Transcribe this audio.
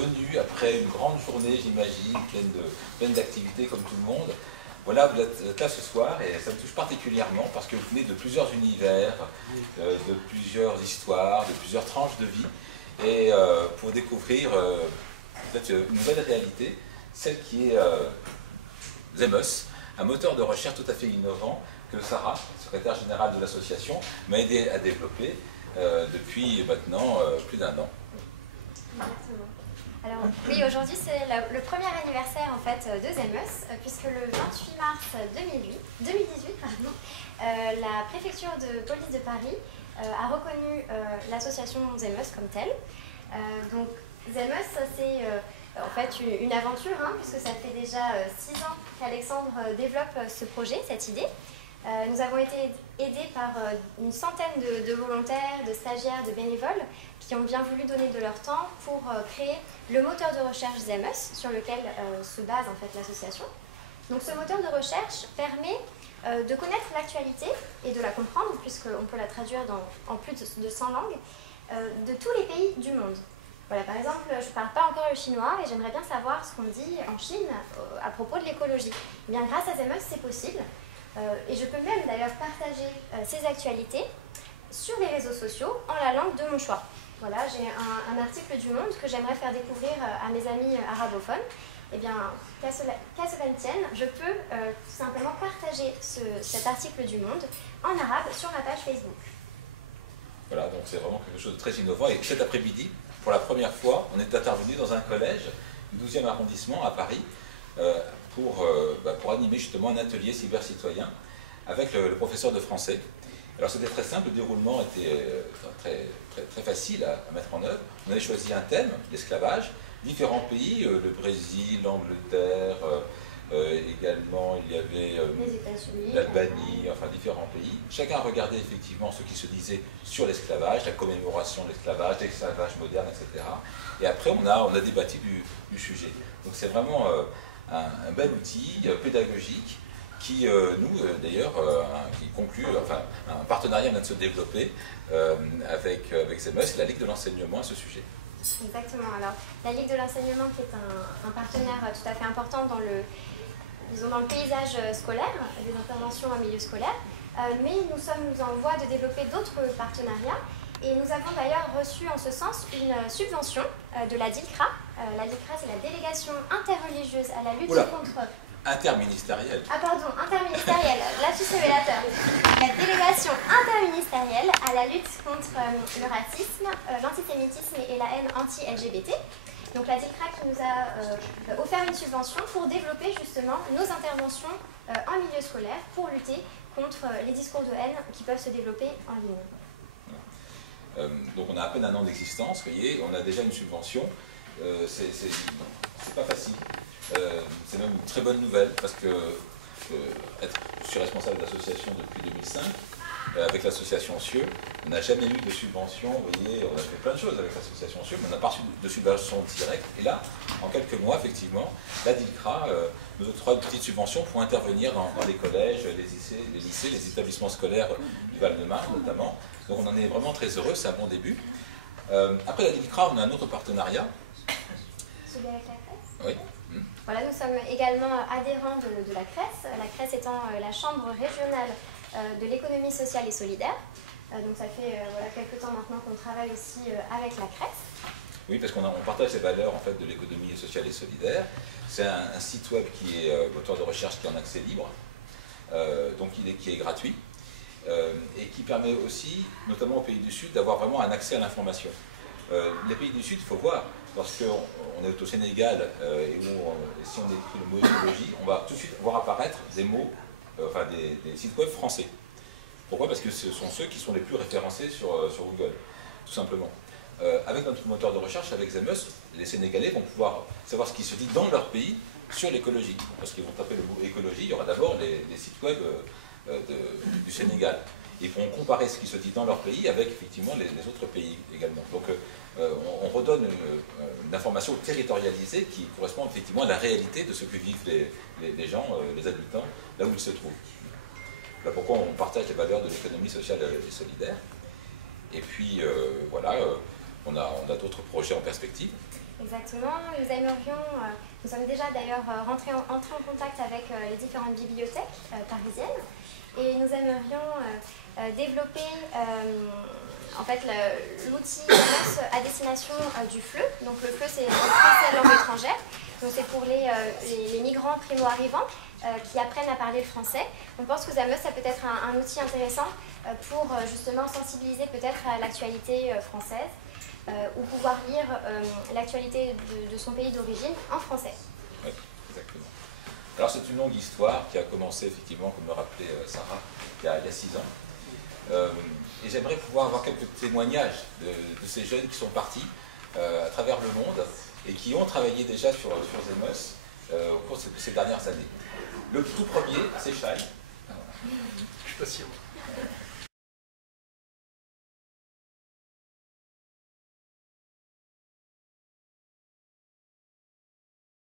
venu après une grande journée, j'imagine, pleine d'activités comme tout le monde. Voilà, vous êtes là ce soir et ça me touche particulièrement parce que vous venez de plusieurs univers, de plusieurs histoires, de plusieurs tranches de vie et pour découvrir peut-être une nouvelle réalité, celle qui est Zemos, un moteur de recherche tout à fait innovant que Sarah, secrétaire générale de l'association, m'a aidé à développer depuis maintenant plus d'1 an. Exactement. Alors oui, aujourd'hui c'est le premier anniversaire en fait de Zemos, puisque le 28 mars 2018, la préfecture de police de Paris a reconnu l'association Zemos comme telle. Donc Zemos c'est en fait une aventure, puisque ça fait déjà 6 ans qu'Alexandre développe ce projet, cette idée. Nous avons été aidés par une centaine de volontaires, de stagiaires, de bénévoles qui ont bien voulu donner de leur temps pour créer le moteur de recherche Zemos sur lequel se base en fait l'association. Donc ce moteur de recherche permet de connaître l'actualité et de la comprendre, puisqu'on peut la traduire en plus de 100 langues, de tous les pays du monde. Voilà, par exemple, je ne parle pas encore le chinois et j'aimerais bien savoir ce qu'on dit en Chine à propos de l'écologie. Eh bien, grâce à Zemos, c'est possible. Et je peux même d'ailleurs partager ces actualités sur les réseaux sociaux en la langue de mon choix. Voilà, j'ai un article du Monde que j'aimerais faire découvrir à mes amis arabophones. Eh bien, qu'à cela ne tienne, je peux tout simplement partager cet article du Monde en arabe sur ma page Facebook. Voilà, donc c'est vraiment quelque chose de très innovant. Et cet après-midi, pour la première fois, on est intervenu dans un collège du 12e arrondissement à Paris pour animer justement un atelier cyber-citoyen avec le professeur de français. Alors c'était très simple, le déroulement était très facile à mettre en œuvre. On avait choisi un thème, l'esclavage, différents pays, le Brésil, l'Angleterre, également il y avait l'Albanie, enfin différents pays. Chacun regardait effectivement ce qui se disait sur l'esclavage, la commémoration de l'esclavage moderne, etc. Et après on a débattu du sujet. Donc c'est vraiment un bel outil pédagogique qui, d'ailleurs, qui conclut, enfin, un partenariat vient de se développer avec Zemos et la Ligue de l'enseignement à ce sujet. Exactement. Alors, la Ligue de l'enseignement qui est un partenaire tout à fait important dans le paysage scolaire, des interventions en milieu scolaire, mais nous sommes en voie de développer d'autres partenariats. Et nous avons d'ailleurs reçu en ce sens une subvention de la DILCRA. La DILCRA, c'est la délégation interreligieuse à la lutte contre... Interministérielle. Ah pardon, interministérielle, lapsus révélateur. La délégation interministérielle à la lutte contre le racisme, l'antisémitisme et la haine anti-LGBT. Donc la DILCRA qui nous a offert une subvention pour développer justement nos interventions en milieu scolaire pour lutter contre les discours de haine qui peuvent se développer en ligne. Donc on a à peine 1 an d'existence, vous voyez, on a déjà une subvention, c'est pas facile, c'est même une très bonne nouvelle parce que je suis responsable d'association depuis 2005, avec l'association CIEU, on n'a jamais eu de subvention, vous voyez, on a fait plein de choses avec l'association CIEU, mais on n'a pas reçu de subvention directe, et là, en quelques mois, effectivement, la DILCRA nous octroie une petite subvention pour intervenir dans les collèges, les lycées, les établissements scolaires du Val-de-Marne notamment. Donc on en est vraiment très heureux, c'est un bon début. Après la DILCRA, on a un autre partenariat. Celui avec la CRES ? Oui. Voilà, nous sommes également adhérents de la CRES, la CRES étant la chambre régionale de l'économie sociale et solidaire. Donc ça fait quelques temps maintenant qu'on travaille aussi avec la CRES. Oui, parce qu'on partage les valeurs en fait, de l'économie sociale et solidaire. C'est un site web qui est moteur de recherche qui est en accès libre, donc qui est gratuit. Et qui permet aussi, notamment aux pays du Sud, d'avoir vraiment un accès à l'information. Les pays du Sud, il faut voir, lorsqu'on est au Sénégal et si on écrit le mot écologie, on va tout de suite voir apparaître des mots, des sites web français. Pourquoi? Parce que ce sont ceux qui sont les plus référencés sur Google, tout simplement. Avec notre moteur de recherche, avec Zemos, les Sénégalais vont pouvoir savoir ce qui se dit dans leur pays sur l'écologie. Parce qu'ils vont taper le mot écologie, il y aura d'abord les sites web du Sénégal. Ils pourront comparer ce qui se dit dans leur pays avec effectivement les autres pays également. Donc on redonne une information territorialisée qui correspond effectivement à la réalité de ce que vivent les gens, les habitants, là où ils se trouvent. Voilà pourquoi on partage les valeurs de l'économie sociale et solidaire. Et puis voilà, on a d'autres projets en perspective. Exactement. Nous sommes déjà d'ailleurs entrés en contact avec les différentes bibliothèques parisiennes et nous aimerions développer en fait l'outil à destination du FLE. Donc le FLE, c'est le français langue étrangère. Donc c'est pour les migrants primo-arrivants qui apprennent à parler le français. On pense que Zameus, ça peut être un outil intéressant pour justement sensibiliser peut-être à l'actualité française ou pouvoir lire l'actualité de son pays d'origine en français. Oui, exactement. Alors c'est une longue histoire qui a commencé effectivement, comme le rappelait Sarah, il y a 6 ans. Et j'aimerais pouvoir avoir quelques témoignages de ces jeunes qui sont partis à travers le monde et qui ont travaillé déjà sur Zameus au cours de ces dernières années. Le tout premier, c'est Shai. Je suis pas sûr.